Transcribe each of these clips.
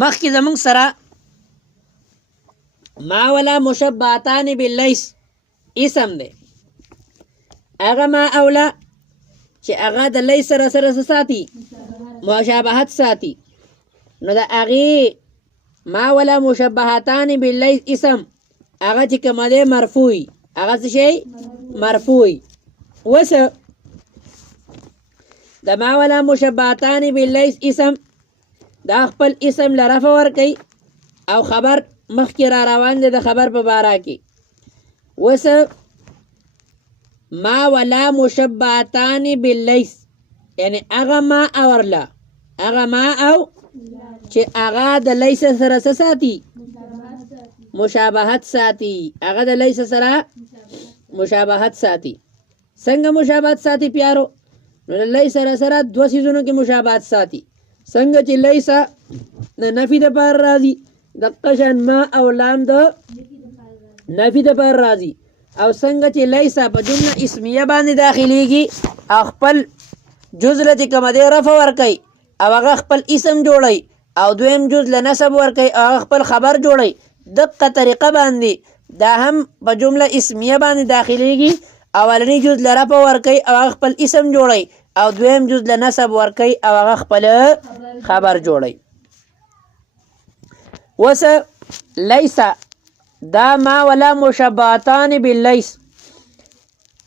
مخکې زمونږ سره ما ولا مشبهتان باللیس اسم دی، هغه ما اولا چې هغه د لیس سره ساتي مشابهت ساتي، نو د هغې ما ولا مشبهتان باللیس اسم هغه چې کومه دی مرفوعي، هغه څه شی مرفوعي. وس د ما ولا مشبهتان باللیس اسم دا خپل اسم له رفع ورکوي او خبر مخکې را روان دی د خبر په باره کې. وس ما ولا مشبهتان باللیس یعنی هغه ما او ورله هغه ما او چې هغه د لیس سره ساتي مشابهت ساتي، هغه د لیس سره مشابهت ساتي. څنګه مشابهت ساتي پیارو؟ نو د لیس سره دوه سیزونو کې مشابهت ساتي. څنګه چې لیس د نفي د پار راځي دقه شان ما او لام د نفي د پار راځي، او څنګه چې لیس په جمله اسمیه باندې داخليږي خپل جز له چې کومه دی رفع ورکوي او هغه خپل اسم جوړوي، او دویم جز له نسب ورکوي او هغه خپل خبر جوړوي. دقه طریقه باندې دا هم په جمله اسمیه باندې داخليږي، اولنی جز له رفع ورکوي او هغه خپل اسم جوړوي، او دویم جز له نسب ورکوي او هغه خپل خبر جوړوي. وس لیس دا ما ولا مشابهتان باللیس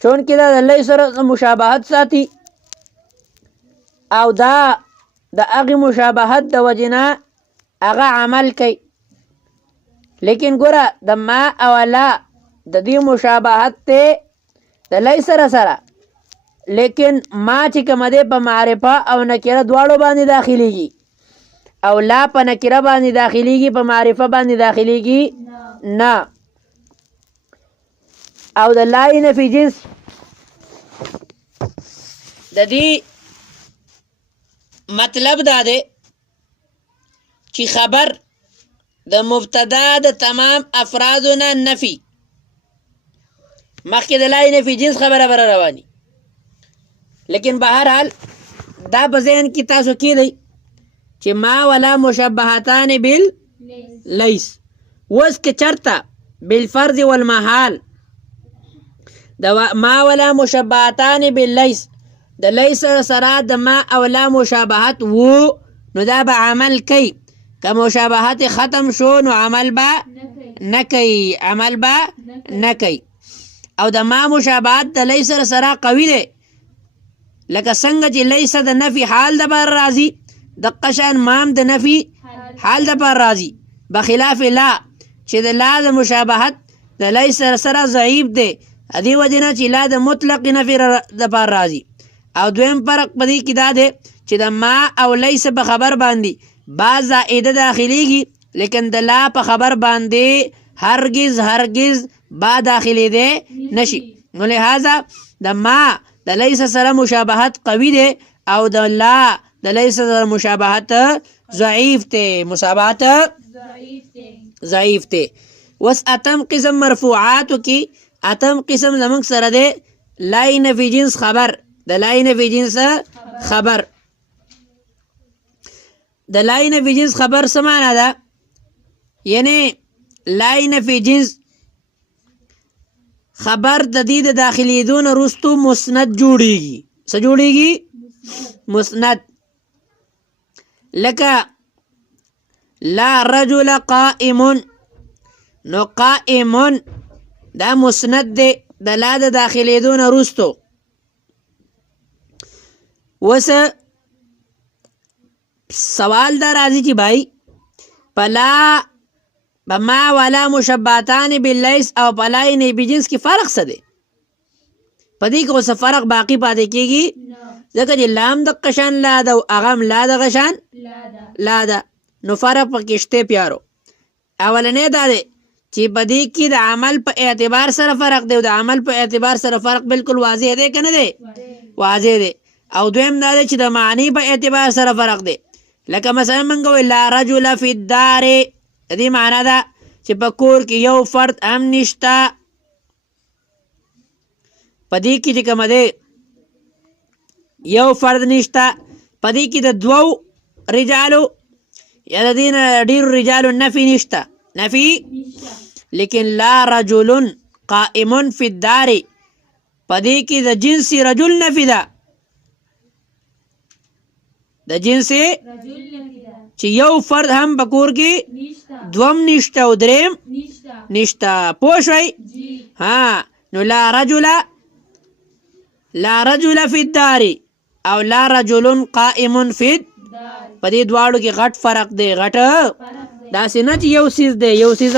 چون کې دا د لیس سره مشابهت ساتي او دا د هغې مشابهت د وجې نه هغه عمل کوي. لیکن ګوره د ما او لا د دې مشابهت دی د لیس سره، لیکن ما چې کومه دی په معرفه او نکره دواړو باندې داخليږي، او لا په نکره باندې داخليږي په معرفه باندې داخليږي نه. او د لا نفي جنس د دې مطلب دا دی چې خبر د مبتدا د تمام افرادو نه نفي مخکې د لا نفي جنس خبره بره رواني، لیکن بهرحال دا په ذهن کې تاسو کېدی چې ما ولا مشبهتان باللیس. اوس که چرته بالفرض والمحال د ما ولا مشبهتان باللیس د لیس سره د ما او لا مشابهت وو نو دا به عمل کوي، که مشابهت ختم شو نو عمل به نه کوي، عمل به نه کوي. او د ما مشابهت د لیس سره قوي دی، لکه څنګه چې لیس د نفي حال د بار راځي دقه شان مام د نفي حال د بار راځي، بخلاف لا چې د لا د مشابهت د لیس سره ضعیف دی، دې وجې نه چې لا د مطلق نفي د بار راځي. او دویم فرق په دې کې دا دی چې د ما او لیس په خبر باندې بعض زائده داخليږي، لیکن د لا په خبر باندې هرگز با داخلي دی نشي. نو لہذا د ما د لیس سره مشابهت قوي دی او د لا د لیس سره مشابهت ضعیف دی، مشابهت ضعیف دی. وس اتم قسم مرفوعاتو کې اتم قسم زمونږ سره دی لا نفي جنس خبر، د لا نفي جنس خبر. د لا نفي جنس خبر څه معنا ده؟ یعنی لا نفي جنس خبر د دې د داخليدو نه وروستو مسند جوړیږي. څه جوړیږي؟ مسند. لکه لا رجل قائم، نو قائم دا مسند دی د لا د داخليدو نه وروستو. وس سوال دا راځي چې بھائی پلا بما ولا مشبهتان باللیس او پلا نفي جنس کې فرق څه دی؟ په دې کې اوس فرق باقی پاتې کېږي ځکه چې لام د قشان لا ده او هغه لا د غشان لا ده، نو فرق پکې شته پیارو. اولنې دا دی چې په دې کې د عمل په اعتبار سره فرق دی او د عمل په اعتبار سره فرق بالکل واضح دی که نه دی؟ واضح دی. او دویم دا دی چې د معنی په اعتبار سره فرق دی، لکه مثلا موږ وایو لا رجل فی الدار، د دې معنا ده چې په کور کې یو فرد هم نشته. په دې کې چې کومه دی یو فرد نشته، په دې کې د دوو رجالو یا د دې نه ډېرو رجالو نفي نشته نفي لیکن لا رجل قائم فی الدار په دې کې د جنس رجل نفي ده د جنس چې یو فرد هم په کور کې دوم نشته او دریم نشته پوه شوئ ها نو لا رجل فی الدار او لا رجل قائم فی په دې دواړو کې غټ فرق دی غټ داسې نه چې یو څیز دی یو څیز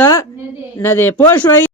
نه دی پوه شوئ